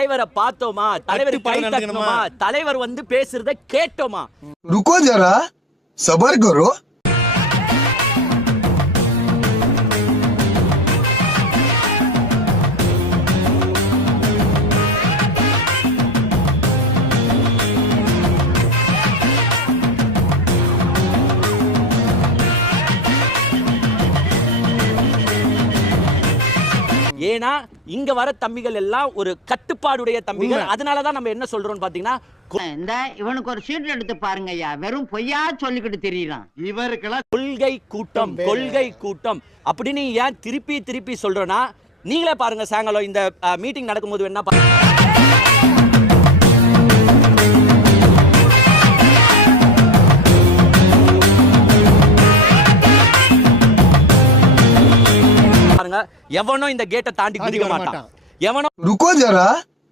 தலைவரை பார்த்தோமா, தலைவர் கை தட்டணுமா, தலைவர் வந்து பேசுறத கேட்டோமா? रुको जरा सबर करो. ஏன்னா இங்க வர தம்பிகள் எல்லாம் ஒரு கட்டுப்பாடுடைய தம்பிகள். அதனாலதான் நம்ம என்ன சொல்றோம் பாத்தீங்கன்னா, இந்த இவனுக்கு ஒரு சீட் எடுத்து பாருங்க ஐயா, வெறும் பொய்யா சொல்லிக்கிட்டு தெரியலாம். இவருக்கெல்லாம் கொள்கை கூட்டம், கொள்கை கூட்டம் அப்படின்னு ஏன் திருப்பி திருப்பி சொல்றோம்னா, நீங்களே பாருங்க சாயங்காலம் இந்த மீட்டிங் நடக்கும்போது என்ன பாருங்க, எவனோ இந்த கேட்டை தாண்டி குதிக்க மாட்டான். எவனோ रुको जरा